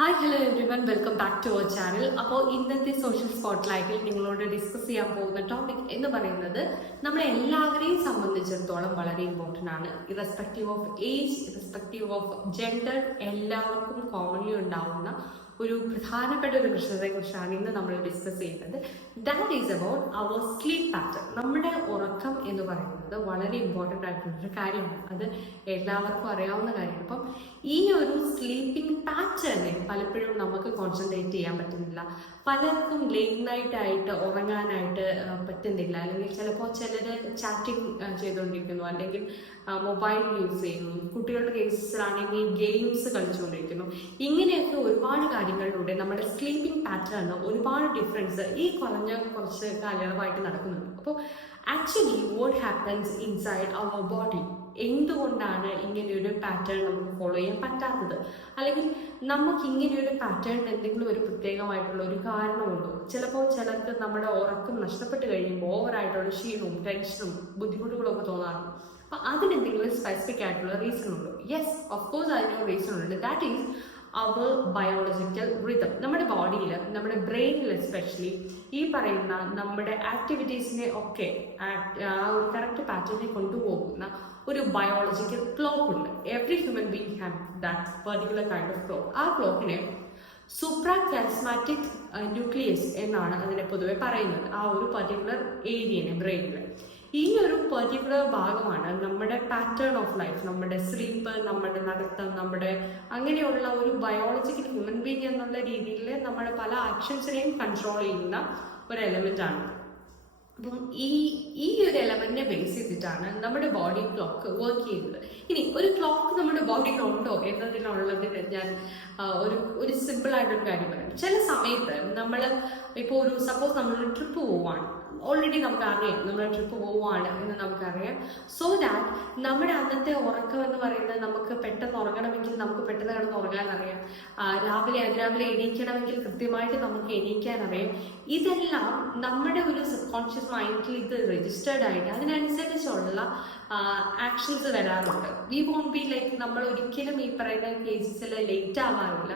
Hi hello everyone, welcome back to our channel. അപ്പോൾ ഇന്നത്തെ social സ്പോട്ട്ലൈറ്റിൽ നിങ്ങളോട് ഡിസ്കസ് ചെയ്യാൻ പോകുന്ന ടോപ്പിക് എന്ന് പറയുന്നത് നമ്മളെ എല്ലാവരെയും സംബന്ധിച്ചിടത്തോളം വളരെ ഇമ്പോർട്ടൻ്റ് ആണ്. Irrespective of age, irrespective of gender, എല്ലാവർക്കും കോമൺലി ഉണ്ടാവുന്ന ഒരു പ്രധാനപ്പെട്ട ഒരു പ്രശ്നത്തെക്കുറിച്ചാണ് ഇന്ന് നമ്മൾ ഡിസ്കസ് ചെയ്യുന്നത്. That is about our sleep pattern. നമ്മുടെ ഉറക്കം എന്ന് പറയുന്നത് വളരെ ഇമ്പോർട്ടൻ്റ് ആയിട്ടുള്ളൊരു കാര്യമാണ്. അത് എല്ലാവർക്കും അറിയാവുന്ന കാര്യമാണ്. അപ്പം ഈ ഒരു സ്ലീപ്പിംഗ് പാറ്റേണിൽ പലപ്പോഴും നമുക്ക് കോൺസെൻട്രേറ്റ് ചെയ്യാൻ പറ്റുന്നില്ല. പലർക്കും ലേറ്റ് നൈറ്റ് ആയിട്ട് ഉറങ്ങാനായിട്ട് പറ്റുന്നില്ല. അല്ലെങ്കിൽ ചിലപ്പോൾ ചിലർ ചാറ്റിംഗ് ചെയ്തുകൊണ്ടിരിക്കുന്നു, അല്ലെങ്കിൽ മൊബൈൽ യൂസ് ചെയ്യുന്നു. കുട്ടികളുടെ കേസിലാണെങ്കിൽ ഗെയിംസ് കളിച്ചുകൊണ്ടിരിക്കുന്നു. ഇങ്ങനെയൊക്കെ ഒരുപാട് കാര്യങ്ങളിലൂടെ നമ്മുടെ സ്ലീപ്പിംഗ് പാറ്റേണിന് ഒരുപാട് ഡിഫറൻസ് ഈ കുറച്ച് കാലയളവായിട്ട് നടക്കുന്നുണ്ട്. അപ്പോൾ actually what happens inside our body, എന്തുകൊണ്ടാണ് ഇങ്ങനെയൊരു പാറ്റേൺ നമുക്ക് ഫോളോ ചെയ്യാൻ പറ്റാത്തത്, അല്ലെങ്കിൽ നമുക്ക് ഇങ്ങനെയൊരു പാറ്റേൺ എന്തെങ്കിലും ഒരു പ്രത്യേകമായിട്ടുള്ള ഒരു കാരണമുണ്ടോ? ചിലപ്പോൾ ചിലർക്ക് നമ്മുടെ ഉറക്കം നഷ്ടപ്പെട്ട് കഴിയുമ്പോൾ ഓവറായിട്ടുള്ള ക്ഷീണവും ടെൻഷനും ബുദ്ധിമുട്ടുകളും ഒക്കെ തോന്നാറുണ്ട്. അപ്പം അതിനെന്തെങ്കിലും സ്പെസിഫിക് ആയിട്ടുള്ള റീസൺ ഉണ്ടോ? യെസ്, ഓഫ് കോഴ്സ് അതിനൊരു റീസൺ ഉണ്ട്. That is our biological rhythm. നമ്മുടെ ബോഡിയിൽ, നമ്മുടെ ബ്രെയിനിൽ എസ്പെഷ്യലി ഈ പറയുന്ന നമ്മുടെ ആക്ടിവിറ്റീസിനെ ഒക്കെ ആ ഒരു കറക്റ്റ് പാറ്റേണിൽ കൊണ്ടുപോകുന്ന ഒരു ബയോളജിക്കൽ ക്ലോക്ക് ഉണ്ട്. Every human being have that particular kind of clock. ആ ക്ലോക്കിനെ സൂപ്രാക്യാസ്മാറ്റിക് ന്യൂക്ലിയസ് എന്നാണ് അതിനെ പൊതുവെ പറയുന്നത്. ആ ഒരു പെർട്ടിക്കുലർ ഏരിയനെ ബ്രെയിനിൽ, ഈ ഒരു പെർട്ടിക്കുലർ ഭാഗമാണ് നമ്മുടെ പാറ്റേൺ ഓഫ് ലൈഫ്, നമ്മുടെ സ്ലീപ്പ്, നമ്മുടെ നടത്തം, നമ്മുടെ അങ്ങനെയുള്ള ഒരു ബയോളജിക്കൽ ഹ്യൂമൻ ബീങ് എന്നുള്ള രീതിയിൽ നമ്മുടെ പല ആക്ഷൻസിനെയും കൺട്രോൾ ചെയ്യുന്ന ഒരു എലമെന്റ് ആണ്. അപ്പം ഈ ഒരു എലമെന്റിനെ ബേസ് ചെയ്തിട്ടാണ് നമ്മുടെ ബോഡി ക്ലോക്ക് വർക്ക് ചെയ്യുന്നത്. ഇനി ഒരു ക്ലോക്ക് നമ്മുടെ ബോഡിയിലുണ്ടോ എന്നതിനുള്ളതിന് ഞാൻ ഒരു സിമ്പിൾ ആയിട്ടൊരു കാര്യം പറയാം. ചില സമയത്ത് നമ്മൾ ഇപ്പോൾ ഒരു സപ്പോസ് നമ്മളൊരു ട്രിപ്പ് പോവാണ്, ഓൾറെഡി നമുക്ക് അറിയാം നമ്മൾ ട്രിപ്പ് പോവുകയാണ് എന്ന് നമുക്കറിയാം. സോ ദാറ്റ് നമ്മുടെ അന്നത്തെ ഉറക്കം എന്ന് പറയുന്നത്, നമുക്ക് പെട്ടെന്ന് ഉറങ്ങണമെങ്കിൽ നമുക്ക് പെട്ടെന്ന് കിടന്ന് ഉറങ്ങാൻ അറിയാം. അതിരാവിലെ എണീക്കണമെങ്കിൽ കൃത്യമായിട്ട് നമുക്ക് എണീക്കാൻ അറിയാം. ഇതെല്ലാം നമ്മുടെ ഒരു സബ് കോൺഷ്യസ് മൈൻഡിൽ ഇത് രജിസ്റ്റേർഡ് ആയിട്ട് അതിനനുസരിച്ചുള്ള ആക്ഷൻസ് വരാറുണ്ട്. വി വോണ്ട് ബി ലൈക്ക്, നമ്മൾ ഒരിക്കലും ഈ പറയുന്ന കേസസിൽ ലേറ്റ് ആവാറില്ല.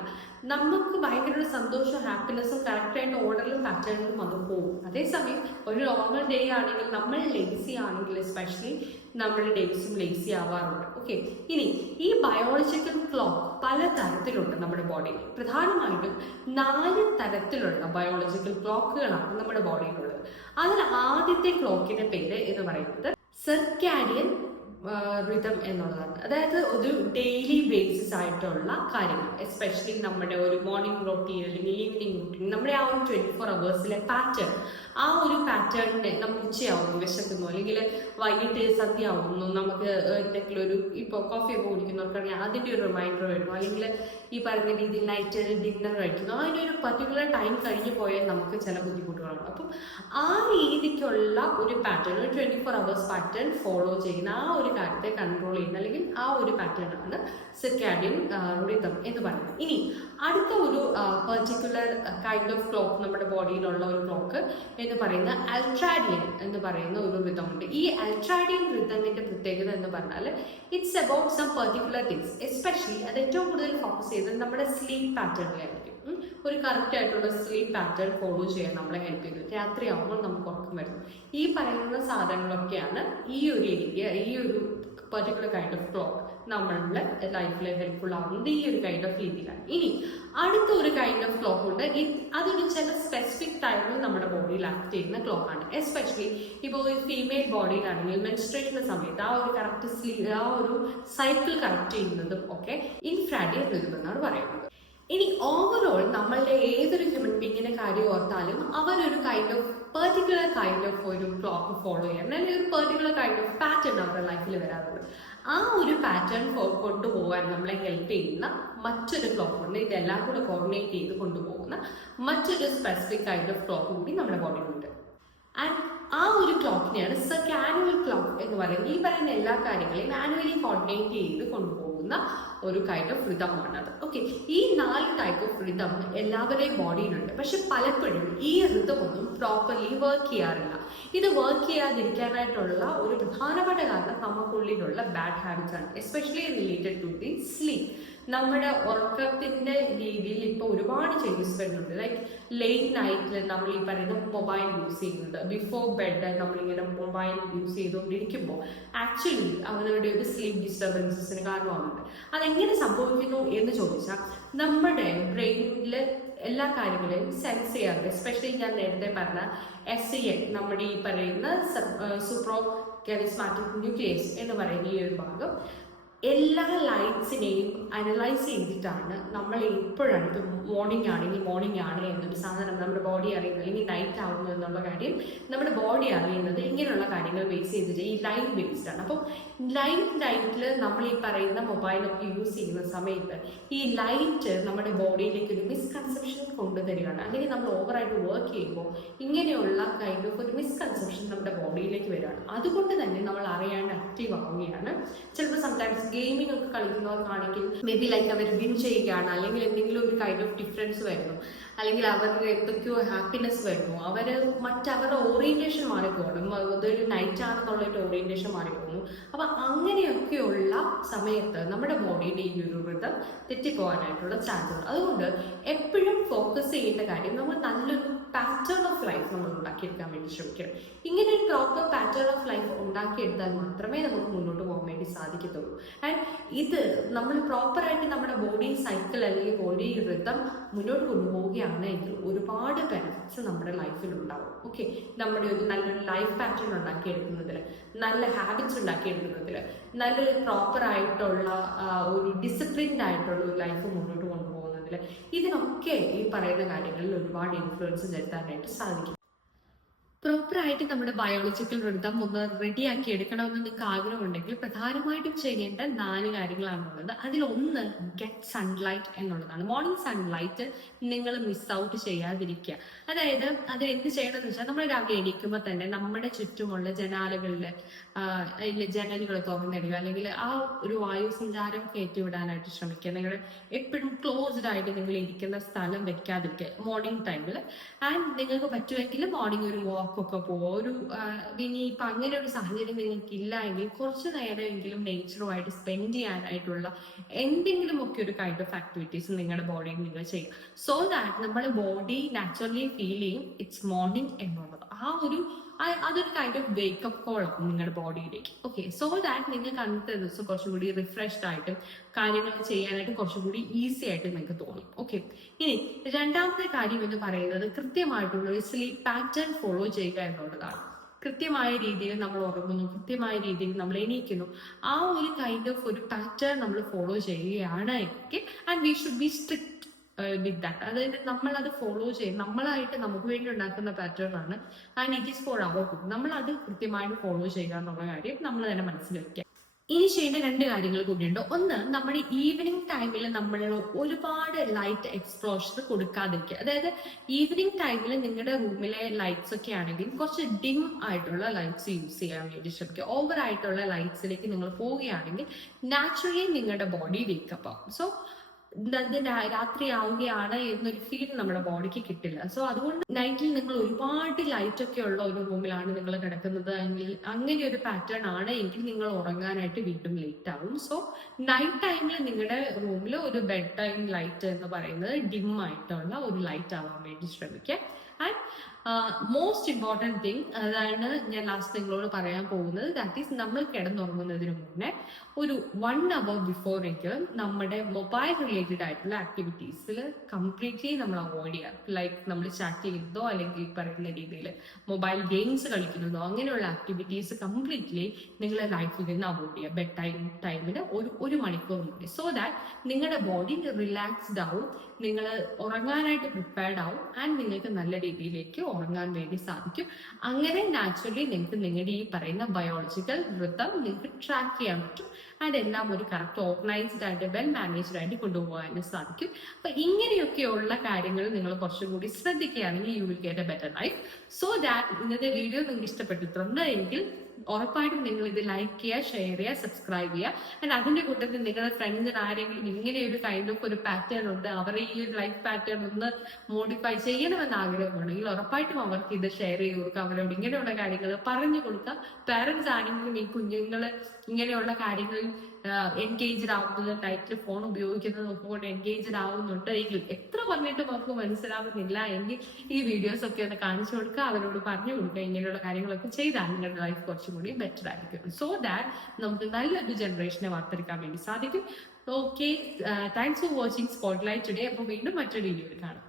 നമുക്ക് ഭയങ്കര ഒരു സന്തോഷവും ഹാപ്പിനെസ്സും കറക്റ്റായിട്ട് ഓർഡറിലും പാറ്റേണിലും അത് പോകും. അതേസമയം ഒരു നോർമൽ ഡേ ആണെങ്കിൽ, നമ്മൾ ലേസി ആണെങ്കിൽ എസ്പെഷ്യലി നമ്മുടെ ഡേയ്സും ലേസി ആവാറുണ്ട്. ഓക്കെ, ഇനി ഈ ബയോളജിക്കൽ ക്ലോക്ക് പല തരത്തിലുണ്ട് നമ്മുടെ ബോഡിയിൽ. പ്രധാനമായിട്ടും 4 തരത്തിലുള്ള ബയോളജിക്കൽ ക്ലോക്കുകളാണ് നമ്മുടെ ബോഡിയിലുള്ളത്. അതിൽ ആദ്യത്തെ ക്ലോക്കിന്റെ പേര് എന്ന് പറയുന്നത് സർക്കാഡിയൻ റിതം എന്നുള്ളതാണ്. അതായത് ഒരു ഡെയിലി ബേസിസ് ആയിട്ടുള്ള കാര്യങ്ങൾ, എസ്പെഷ്യലി നമ്മുടെ ഒരു മോർണിംഗ് റൊട്ടീൻ അല്ലെങ്കിൽ ഈവനിങ് റൊട്ടീൻ, നമ്മുടെ ആ ഒരു 24 hours പാറ്റേൺ, ആ ഒരു പാറ്റേണിനെ നമുക്ക് ഉച്ചയാവുന്നു, വിശക്കുന്നു, അല്ലെങ്കിൽ വൈകിട്ട് സന്ധ്യ ആവുന്നു, നമുക്ക് എന്തെങ്കിലും ഒരു ഇപ്പോൾ കോഫിയൊക്കെ കുടിക്കുന്നവർക്കാണെങ്കിൽ അതിൻ്റെ ഒരു റിമൈൻഡർ വരുന്നു, അല്ലെങ്കിൽ ഈ പറയുന്ന രീതിയിൽ നൈറ്റ് ഡിന്നർ കഴിക്കുന്നു, അതിനൊരു പർട്ടിക്കുലർ ടൈം കഴിഞ്ഞ് പോയാൽ നമുക്ക് ചില ബുദ്ധിമുട്ടുകളുണ്ട്. അപ്പം ആ രീതിക്കുള്ള ഒരു പാറ്റേൺ, ഒരു 24 hours പാറ്റേൺ ഫോളോ ചെയ്യുന്ന ആ ഒരു കാര്യത്തെ കൺട്രോൾ ചെയ്യുന്ന, അല്ലെങ്കിൽ ആ ഒരു പാറ്റേൺ ആണ് സിർക്കാഡിയൻ റിതം എന്ന് പറയുന്നത്. ഇനി അടുത്ത ഒരു പെർട്ടിക്കുലർ കൈൻഡ് ഓഫ് ക്ലോക്ക് നമ്മുടെ ബോഡിയിലുള്ള ഒരു ക്ലോക്ക് എന്ന് പറയുന്ന അൾട്രാഡിയൻ എന്ന് പറയുന്ന ഒരു റിതം ഉണ്ട്. ഈ അൾട്രാഡിയൻ റിതമിന്റെ പ്രത്യേകത എന്ന് പറഞ്ഞാൽ it's about some particular things. Especially അത് ഏറ്റവും കൂടുതൽ ഫോക്കസ് ചെയ്തത് നമ്മുടെ സ്ലീപ്പ് പാറ്റേണിലായിരിക്കും. ഒരു കറക്റ്റ് ആയിട്ടുള്ള സ്ലീപ്പ് പാറ്റേൺ ഫോളോ ചെയ്യാൻ നമ്മളെ ഹെൽപ്പ് ചെയ്യുന്നു. രാത്രിയാവുമ്പോൾ നമുക്ക് ഉറക്കം വരുന്നു. ഈ പറയുന്ന സാധനങ്ങളൊക്കെയാണ് ഈ ഒരു ഏരിയ, ഈ ഒരു പെർട്ടിക്കുലർ കൈൻഡ് ഓഫ് ക്ലോക്ക് നമ്മളുടെ ലൈഫിൽ ഹെൽപ്ഫുൾ ആവുന്നത് ഈ ഒരു കൈൻഡ് ഓഫ് രീതിയിലാണ്. ഇനി അടുത്ത ഒരു കൈൻഡ് ഓഫ് ക്ലോക്ക് ഉണ്ട്. അതൊരു ചില സ്പെസിഫിക് ടൈമിൽ നമ്മുടെ ബോഡിയിൽ ആക്ട് ചെയ്യുന്ന ക്ലോക്കാണ്. എസ്പെഷ്യലി ഇപ്പോൾ ഒരു ഫീമെയിൽ ബോഡിയിലാണെങ്കിൽ മെൻസ്ട്രേഷന്റെ സമയത്ത് ആ ഒരു കറക്റ്റ് ആ ഒരു സൈക്കിൾ കറക്റ്റ് ചെയ്യുന്നതും ഒക്കെ ഇൻഫ്രാഡിയൻ റിതം എന്നാണ് പറയുന്നത്. ഇനി ഓവറോൾ നമ്മളുടെ ഏതൊരു ഹ്യൂമൻ ബീങ്ങിന്റെ കാര്യം ഓർത്താലും അവരൊരു kind of particular kind of ഒരു ക്ലോക്ക് ഫോളോ ചെയ്യാൻ, അല്ലെങ്കിൽ ഒരു പെർട്ടിക്കുലർ കൈൻഡ് ഓഫ് പാറ്റേൺ അവരുടെ ലൈഫിൽ വരാറുണ്ട്. ആ ഒരു പാറ്റേൺ കൊണ്ടുപോകാൻ നമ്മളെ ഹെൽപ്പ് ചെയ്യുന്ന മറ്റൊരു ക്ലോക്ക് ഉണ്ട്. ഇതെല്ലാം കൂടെ കോർഡിനേറ്റ് ചെയ്ത് കൊണ്ടുപോകുന്ന മറ്റൊരു സ്പെസിഫിക് കൈൻഡ് ഓഫ് ക്ലോക്ക് കൂടി നമ്മുടെ ബോഡിയിലുണ്ട്. ആൻഡ് ആ ഒരു ക്ലോക്കിനെയാണ് സർക്കാനുവൽ ക്ലോക്ക് എന്ന് പറയുന്നത്. ഈ പറയുന്ന എല്ലാ കാര്യങ്ങളെയും ആനുവലി കോർഡിനേറ്റ് ചെയ്ത് കൊണ്ടുപോകുന്ന ഒരു കൈൻഡ് ഓഫ് റിതമാണത്. ഓക്കെ, ഈ 4 ടൈപ്പ് ഓഫ് റിതം എല്ലാവരുടെയും ബോഡിയിലുണ്ട്. പക്ഷെ പലപ്പോഴും ഈ റിതമൊന്നും പ്രോപ്പർലി വർക്ക് ചെയ്യാറില്ല. ഇത് വർക്ക് ചെയ്യാതിരിക്കാനായിട്ടുള്ള ഒരു പ്രധാനപ്പെട്ട കാരണം നമുക്കുള്ളിലുള്ള ബാഡ് ഹാബിറ്റ്സ് ആണ്, especially related to the sleep. നമ്മുടെ ഉറക്കത്തിന്റെ രീതിയിൽ ഇപ്പോൾ ഒരുപാട് ചേഞ്ചസ് വരുന്നുണ്ട്. ലൈക്ക് ലേറ്റ് നൈറ്റിൽ നമ്മൾ ഈ പറയുന്ന മൊബൈൽ യൂസ് ചെയ്യുന്നത്, ബിഫോർ ബെഡ് നമ്മളിങ്ങനെ മൊബൈൽ യൂസ് ചെയ്തുകൊണ്ടിരിക്കുമ്പോൾ ആക്ച്വലി അവരുടെ ഒരു സ്ലീപ്പ് ഡിസ്റ്റർബൻസസിന് കാരണമാകുന്നുണ്ട്. അതെങ്ങനെ സംഭവിക്കുന്നു എന്ന് ചോദിച്ചാൽ, നമ്മുടെ ബ്രെയിനിൽ എല്ലാ കാര്യങ്ങളെയും സെൻസ് ചെയ്യാറുണ്ട്. എസ്പെഷ്യലി ഞാൻ നേരത്തെ പറഞ്ഞ SCN, നമ്മുടെ ഈ പറയുന്ന സൂപ്രോ കെറിസ്മാറ്റിക് ന്യൂക്ലിയസ് എന്ന് പറയുന്ന ഈ ഒരു ഭാഗം എല്ലാ ലൈറ്റ്സിനെയും അനലൈസ് ചെയ്തിട്ടാണ് നമ്മൾ എപ്പോഴാണ്, ഇപ്പം മോർണിംഗ് ആണെങ്കിൽ മോർണിംഗ് ആണ് എന്നൊരു സാധനം നമ്മുടെ ബോഡി അറിയുന്നത്, അല്ലെങ്കിൽ നൈറ്റ് ആവുന്നു എന്നുള്ള കാര്യം നമ്മുടെ ബോഡി അറിയുന്നത് ഇങ്ങനെയുള്ള കാര്യങ്ങൾ ബേസ് ചെയ്തിട്ട് ഈ ലൈറ്റ് ബേസ്ഡ് ആണ്. അപ്പം നൈറ്റിൽ നമ്മൾ ഈ പറയുന്ന മൊബൈലൊക്കെ യൂസ് ചെയ്യുന്ന സമയത്ത് ഈ ലൈറ്റ് നമ്മുടെ ബോഡിയിലേക്ക് ഒരു മിസ്കൺസെപ്ഷൻ കൊണ്ടുതരികയാണ്. അല്ലെങ്കിൽ നമ്മൾ ഓവറായിട്ട് വർക്ക് ചെയ്യുമ്പോൾ ഇങ്ങനെയുള്ള കൈൻഡ് ഓഫ് ഒരു മിസ്കൺസെപ്ഷൻ നമ്മുടെ ബോഡിയിലേക്ക് വരികയാണ്. അതുകൊണ്ട് തന്നെ നമ്മൾ അറിയാണ്ട് ആക്റ്റീവ് ആവുകയാണ്. ചിലപ്പോൾ സംടൈംസ് ഗെയിമിംഗ് ഒക്കെ കളിക്കുന്നവർക്കാണെങ്കിൽ മേ ബി ലൈക്ക് അവർ വിൻ ചെയ്യുകയാണ്, അല്ലെങ്കിൽ എന്തെങ്കിലും ഒരു കൈൻഡ് ഓഫ് ഡിഫറൻസ് വരുന്നു, അല്ലെങ്കിൽ അവരുടെ എന്തൊക്കെയോ ഹാപ്പിനെസ് വരുന്നു, മറ്റവരുടെ ഓറിയന്റേഷൻ മാറിപ്പോകണം, അതൊരു നൈറ്റ് ആണെന്നുള്ളൊരു ഓറിയന്റേഷൻ മാറിപ്പോകുന്നു. അപ്പൊ അങ്ങനെയൊക്കെയുള്ള സമയത്ത് നമ്മുടെ ബോഡിയുടെ ഈ ഒരു വൃത്തം തെറ്റിപ്പോകാനായിട്ടുള്ള ചാൻസ് ഉണ്ട്. അതുകൊണ്ട് എപ്പോഴും ഫോക്കസ് ചെയ്യേണ്ട കാര്യം നമ്മൾ നല്ലൊരു പാറ്റേൺ ഓഫ് ലൈഫ് നമ്മൾ ഉണ്ടാക്കിയെടുക്കാൻ വേണ്ടി ശ്രമിക്കണം. ഇങ്ങനെ ഒരു പ്രോപ്പർ പാറ്റേൺ ഓഫ് ലൈഫ് ഉണ്ടാക്കിയെടുത്താൽ മാത്രമേ നമുക്ക് മുന്നോട്ട് പോകാൻ വേണ്ടി സാധിക്കത്തുള്ളൂ. ആൻഡ് ഇത് നമ്മൾ പ്രോപ്പറായിട്ട് നമ്മുടെ ബോഡി സൈക്കിൾ അല്ലെങ്കിൽ ബോഡി റിതം മുന്നോട്ട് കൊണ്ടുപോവുകയാണെങ്കിൽ ഒരുപാട് ബെനിഫിറ്റ്സ് നമ്മുടെ ലൈഫിൽ ഉണ്ടാവും. ഓക്കെ, നമ്മുടെ ഒരു നല്ലൊരു ലൈഫ് പാറ്റേൺ ഉണ്ടാക്കിയെടുക്കുന്നതിൽ, നല്ല ഹാബിറ്റ്സ് ഉണ്ടാക്കിയെടുക്കുന്നതിൽ, നല്ലൊരു പ്രോപ്പറായിട്ടുള്ള ഒരു ഡിസിപ്ലിൻഡ് ആയിട്ടുള്ള ഒരു ലൈഫ് മുന്നോട്ട് കൊണ്ടുപോകുന്നതിൽ, ഇതിനൊക്കെ ഈ പറയുന്ന കാര്യങ്ങളിൽ ഒരുപാട് ഇൻഫ്ലുവൻസ് ചെലുത്താനായിട്ട് സാധിക്കും. പ്രോപ്പറായിട്ട് നമ്മുടെ ബയോളജിക്കൽ റിതം ഒന്ന് റെഡിയാക്കി എടുക്കണമെന്ന് നിങ്ങൾക്ക് ആഗ്രഹമുണ്ടെങ്കിൽ പ്രധാനമായിട്ടും ചെയ്യേണ്ട 4 കാര്യങ്ങളാണുള്ളത്. അതിലൊന്ന് ഗെറ്റ് സൺലൈറ്റ് എന്നുള്ളതാണ്. മോർണിംഗ് സൺലൈറ്റ് നിങ്ങൾ മിസ് ഔട്ട് ചെയ്യാതിരിക്കുക. അതായത് അത് എന്ത് ചെയ്യണമെന്ന് വെച്ചാൽ, നമ്മൾ രാവിലെ എണീക്കുമ്പോൾ തന്നെ നമ്മുടെ ചുറ്റുമുള്ള ജനലുകൾ തുറന്നിടുക, അല്ലെങ്കിൽ ആ ഒരു വായു സഞ്ചാരം കയറ്റിവിടാനായിട്ട് ശ്രമിക്കുക. നിങ്ങൾ എപ്പോഴും ക്ലോസ്ഡ് ആയിട്ട് നിങ്ങൾ ഇരിക്കുന്ന സ്ഥലം വെക്കാതിരിക്കുക മോർണിംഗ് ടൈമിൽ. ആൻഡ് നിങ്ങൾക്ക് പറ്റുമെങ്കിൽ മോർണിംഗ് ഒരു ഒക്കെ പോകും. ഇനി ഇപ്പൊ അങ്ങനെ ഒരു സാഹചര്യം നിങ്ങൾക്ക് ഇല്ല എങ്കിൽ കുറച്ച് നേരമെങ്കിലും നേച്ചറുമായിട്ട് സ്പെൻഡ് ചെയ്യാനായിട്ടുള്ള എന്തെങ്കിലും ഒക്കെ ഒരു കൈൻഡ് ഓഫ് ആക്ടിവിറ്റീസ് നിങ്ങളുടെ ബോഡിയിൽ നിങ്ങൾ ചെയ്യും. സോ ദാറ്റ് നമ്മുടെ ബോഡി നാച്ചുറലി ഫീൽ ചെയ്യും ഇറ്റ്സ് മോർണിംഗ് എന്നുള്ളത്. അതൊരു കൈൻഡ് ഓഫ് വേക്കപ്പ് കോൾ ആണ് നിങ്ങളുടെ ബോഡിയിലേക്ക്. ഓക്കെ, സോ ദാറ്റ് നിങ്ങൾക്ക് അന്നത്തെ ദിവസം കുറച്ചും കൂടി റിഫ്രഷ്ഡ് ആയിട്ടും കാര്യങ്ങൾ ചെയ്യാനായിട്ട് കുറച്ചും കൂടി ഈസി ആയിട്ട് നിങ്ങൾക്ക് തോന്നും. ഓക്കെ, ഇനി രണ്ടാമത്തെ കാര്യം എന്ന് പറയുന്നത് കൃത്യമായിട്ടുള്ള ഒരു സ്ലീപ്പ് പാറ്റേൺ ഫോളോ ചെയ്യുക എന്നുള്ളതാണ്. കൃത്യമായ രീതിയിൽ നമ്മൾ ഉറങ്ങുന്നു, കൃത്യമായ രീതിയിൽ നമ്മൾ എണീക്കുന്നു, ആ ഒരു കൈൻഡ് ഓഫ് ഒരു പാറ്റേൺ നമ്മൾ ഫോളോ ചെയ്യുകയാണ് എങ്കിൽ, and we should be strict with that. അതായത് നമ്മളത് ഫോളോ ചെയ്യും, നമ്മളായിട്ട് നമുക്ക് വേണ്ടി ഉണ്ടാക്കുന്ന പാറ്റേൺ ആണ്. And it is for our good. നമ്മൾ അത് കൃത്യമായിട്ട് ഫോളോ ചെയ്യുക എന്നുള്ള കാര്യം നമ്മൾ തന്നെ മനസ്സിലാക്കുക. ഇനി ചെയ്യേണ്ട 2 കാര്യങ്ങൾ കൂടിയുണ്ട്. ഒന്ന്, നമ്മുടെ ഈവനിങ് ടൈമിൽ നമ്മൾ ഒരുപാട് ലൈറ്റ് എക്സ്പ്ലോഷർ കൊടുക്കാതിരിക്കുക. അതായത് ഈവനിങ് ടൈമിൽ നിങ്ങളുടെ റൂമിലെ ലൈറ്റ്സ് ഒക്കെ ആണെങ്കിൽ കുറച്ച് ഡിം ആയിട്ടുള്ള ലൈറ്റ്സ് യൂസ് ചെയ്യാൻ വേണ്ടി ശ്രമിക്കുക. ഓവർ ആയിട്ടുള്ള ലൈറ്റ്സിലേക്ക് നിങ്ങൾ പോവുകയാണെങ്കിൽ നാച്ചുറലി നിങ്ങളുടെ ബോഡി വേക്കപ്പ് ആവും. സോ രാത്രി ആവുകയാണ് എന്നൊരു ഫീൽ നമ്മുടെ ബോഡിക്ക് കിട്ടില്ല. സോ അതുകൊണ്ട് നൈറ്റിൽ നിങ്ങൾ ഒരുപാട് ലൈറ്റ് ഒക്കെ ഉള്ള ഒരു റൂമിലാണ് നിങ്ങൾ കിടക്കുന്നത് എങ്കിൽ, അങ്ങനെ ഒരു പാറ്റേൺ ആണ് എങ്കിൽ നിങ്ങൾ ഉറങ്ങാനായിട്ട് വീണ്ടും ലേറ്റ് ആവും. സോ നൈറ്റ് ടൈമിൽ നിങ്ങളുടെ റൂമിൽ ഒരു ബെഡ് ടൈം ലൈറ്റ് എന്ന് പറയുന്നത് ഡിം ആയിട്ടുള്ള ഒരു ലൈറ്റ് ആവാൻ വേണ്ടി ശ്രമിക്കുക. ആൻഡ് മോസ്റ്റ് ഇമ്പോർട്ടൻറ്റ് തിങ്, അതാണ് ഞാൻ ലാസ്റ്റ് നിങ്ങളോട് പറയാൻ പോകുന്നത്, ദാറ്റ് ഈസ് നമ്മൾ കിടന്നുറങ്ങുന്നതിന് മുന്നേ ഒരു 1 hour ബിഫോർ എങ്കിലും നമ്മുടെ മൊബൈൽ റിലേറ്റഡ് ആയിട്ടുള്ള ആക്ടിവിറ്റീസിൽ കംപ്ലീറ്റ്ലി നമ്മൾ അവോയ്ഡ് ചെയ്യുക. ലൈക്ക് നമ്മൾ ചാറ്റ് ചെയ്യുന്നതോ അല്ലെങ്കിൽ പറയുന്ന രീതിയിൽ മൊബൈൽ ഗെയിംസ് കളിക്കുന്നതോ അങ്ങനെയുള്ള ആക്ടിവിറ്റീസ് കംപ്ലീറ്റ്ലി നിങ്ങളുടെ ലൈഫിൽ നിന്ന് അവോയ്ഡ് ചെയ്യുക. ബെഡ് ടൈമിന് ഒരു മണിക്കൂർ മുന്നേ. സോ ദാറ്റ് നിങ്ങളുടെ ബോഡി റിലാക്സ്ഡ് ആവും, നിങ്ങൾ ഉറങ്ങാനായിട്ട് പ്രിപ്പയർഡ് ആവും, ആൻഡ് നിങ്ങൾക്ക് നല്ല രീതിയിലേക്ക് ഉറങ്ങാൻ വേണ്ടി സാധിക്കും. അങ്ങനെ നാച്ചുറലി നിങ്ങൾക്ക് നിങ്ങളുടെ ഈ പറയുന്ന ബയോളജിക്കൽ റിതം നിങ്ങൾക്ക് ട്രാക്ക് ചെയ്യാൻ പറ്റും. അതെല്ലാം ഒരു കറക്റ്റ് ഓർഗനൈസ്ഡ് ആയിട്ട് വെൽ മാനേജ്ഡ് ആയിട്ട് കൊണ്ടുപോകാൻ സാധിക്കും. അപ്പൊ ഇങ്ങനെയൊക്കെയുള്ള കാര്യങ്ങൾ നിങ്ങൾ കുറച്ചും കൂടി ശ്രദ്ധിക്കുകയാണെങ്കിൽ you will get A better life. So that ഇന്നത്തെ വീഡിയോ നിങ്ങൾക്ക് ഇഷ്ടപ്പെട്ടിട്ടുണ്ട് എങ്കിൽ ഉറപ്പായിട്ടും നിങ്ങൾ ഇത് ലൈക്ക് ചെയ്യുക, ഷെയർ ചെയ്യുക, സബ്സ്ക്രൈബ് ചെയ്യുക. ആൻഡ് അതിന്റെ കൂട്ടത്തിൽ നിങ്ങളുടെ ഫ്രണ്ട്സിന് ആരെങ്കിലും ഇങ്ങനെ ഒരു കൈൻഡ് ഓഫ് ഒരു പാറ്റേൺ ഉണ്ട്, അവരെ ഈ ഒരു ലൈഫ് പാറ്റേൺ ഒന്ന് മോഡിഫൈ ചെയ്യണമെന്ന് ആഗ്രഹമുണ്ടെങ്കിൽ ഉറപ്പായിട്ടും അവർക്ക് ഇത് ഷെയർ ചെയ്ത് കൊടുക്കുക, അവരോട് ഇങ്ങനെയുള്ള കാര്യങ്ങൾ പറഞ്ഞു കൊടുക്കുക. പാരന്റ്സ് ആണെങ്കിലും ഈ കുഞ്ഞുങ്ങൾ ഇങ്ങനെയുള്ള കാര്യങ്ങളിൽ എൻഗേജ്ഡ് ആവുന്നത്, നൈറ്റ് ഫോൺ ഉപയോഗിക്കുന്നത് കൊണ്ട് എൻഗേജ്ഡ് ആവുന്നുണ്ട് എങ്കിൽ, എത്ര പറഞ്ഞിട്ടും അവർക്ക് മനസ്സിലാവുന്നില്ല എങ്കിൽ ഈ വീഡിയോസ് ഒക്കെ ഒന്ന് കാണിച്ചു കൊടുക്കുക, അവരോട് പറഞ്ഞു കൊടുക്കുക. ഇങ്ങനെയുള്ള കാര്യങ്ങളൊക്കെ ചെയ്താൽ നിങ്ങളുടെ ലൈഫ് കുറച്ചും കൂടി ബെറ്റർ ആയിരിക്കും. സോ ദാറ്റ് നമുക്ക് നല്ലൊരു ജനറേഷനെ വാർത്തെടുക്കാൻ വേണ്ടി സാധിക്കും. Okay, thanks for watching spotlight today. അപ്പോൾ വീണ്ടും മറ്റൊരു വീഡിയോയിൽ കാണാം.